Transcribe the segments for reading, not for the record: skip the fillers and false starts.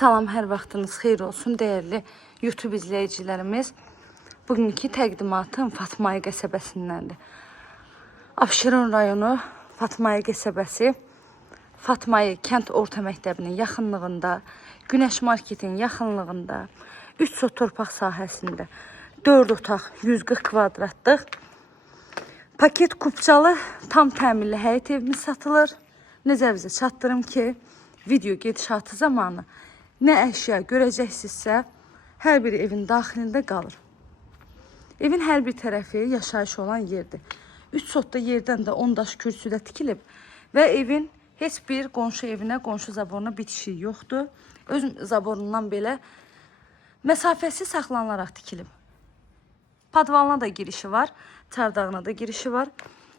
Salam, hər vaxtınız xeyir olsun, dəyərli YouTube izləyicilərimiz. Bugünkü təqdimatım Fatmay qəsəbəsindəndir. Abşeron rayonu Fatmay qəsəbəsi, Fatmay kənd orta məktəbinin yaxınlığında, Günəş marketin yaxınlığında, 3 sot torpaq sahəsində, 4 otaq, 140 kvadratlıq, paket kupçalı, tam təmirli həyət evimiz satılır. Nəzərinizə çatdırım ki, video gedişatı zamanı nə əşya görəcəksinizsə, hər biri evin daxilində qalır. Evin hər bir tərəfi yaşayış olan yerdir. 3 sotda yerdən də 10 daş kürsüdə tikilib və evin heç bir qonşu evinə, qonşu zaboruna bitişi yoxdur. Öz zaborundan belə məsafəsi saxlanılaraq tikilib. Padvalına da girişi var, çardağına da girişi var.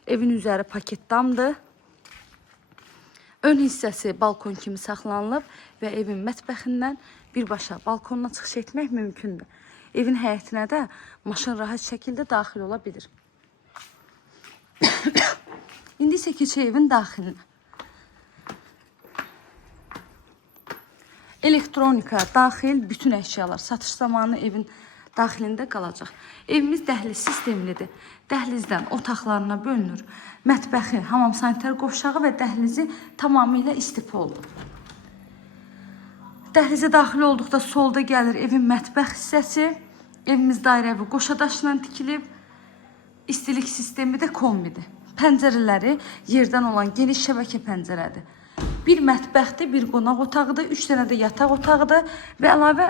Evin üzəri paket damdır. Ön hissəsi balkon kimi saxlanılıb və evin mətbəxindən birbaşa balkonuna çıxış etmək mümkündür. Evin həyətinə də maşın rahat şəkildə daxil ola bilir. İndi isə keçək evin daxilinə. Elektronika, daxil bütün əşyalar satış zamanı evin daxilində qalacaq. Evimiz dəhliz sistemlidir. Dəhlizdən otaqlarına bölünür. Mətbəxi, hamam sanitar qovşağı və dəhlizi tamamilə istifa olunur. Dəhlizə daxil olduqda solda gəlir evin mətbəx hissəsi. Evimiz dairəvi qoşadaşla tikilib. İstilik sistemi də kombidir. Pəncərələri yerdən olan geniş şəbəkə pəncərədir. Bir mətbəxdir, bir qonaq otağıdır, 3 dənə də yataq otağıdır və əlavə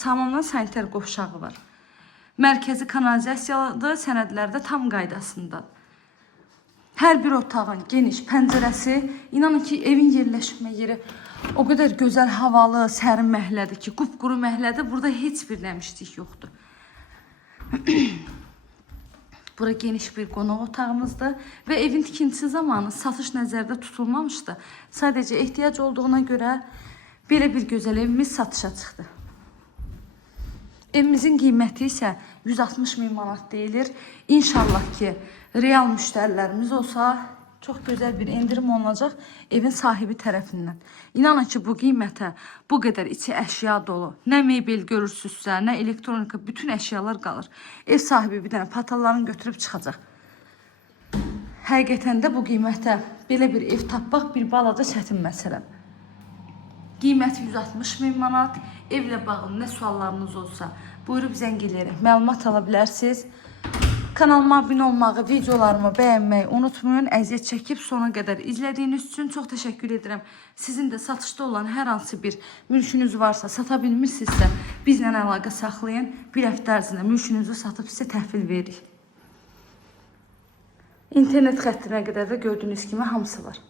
tamamlanan sanitar qovşağı var. Mərkəzi kanalizasiyalıdır, sənədlərdə tam qaydasındadır. Hər bir otağın geniş pəncərəsi, inanın ki, evin yerləşmə yeri o qədər gözəl, havalı, sərin məhəllədir ki, qupquru məhəllədir, burada heç bir nəmişlik yoxdur. Bura geniş bir qonaq otağımızdır və evin tikintisi zamanı satış nəzərdə tutulmamışdı. Sadəcə ehtiyac olduğuna görə belə bir gözəl evimiz satışa çıxdı. Evimizin qiyməti isə 160 min manat deyilir. İnşallah ki, real müştərilərimiz olsa çox gözəl bir endirim olunacaq evin sahibi tərəfindən. İnanın ki, bu qiymətə bu qədər içi əşya dolu, nə mebel görürsünüzsə, nə elektronika, bütün əşyalar qalır. Ev sahibi bir dənə patallarını götürüb çıxacaq. Həqiqətən də bu qiymətə belə bir ev tapmaq bir balaca çətin məsələ. Qiyməti 160 min manat. Evlə bağlı nə suallarınız olsa, buyurub zəng eləyərək məlumat ala bilərsiniz. Kanalıma abunə olmağı, videolarımı bəyənməyi unutmayın. Əziyyət çəkib sona qədər izlədiyiniz üçün çox təşəkkür edirəm. Sizin də satışda olan hər hansı bir mülkünüz varsa, sata bilmirsinizsə, bizlə əlaqə saxlayın. Bir həftə ərzində mülkünüzü satıb sizə təhvil veririk. İnternet xəttinə qədər də gördüyünüz kimi hamısı var.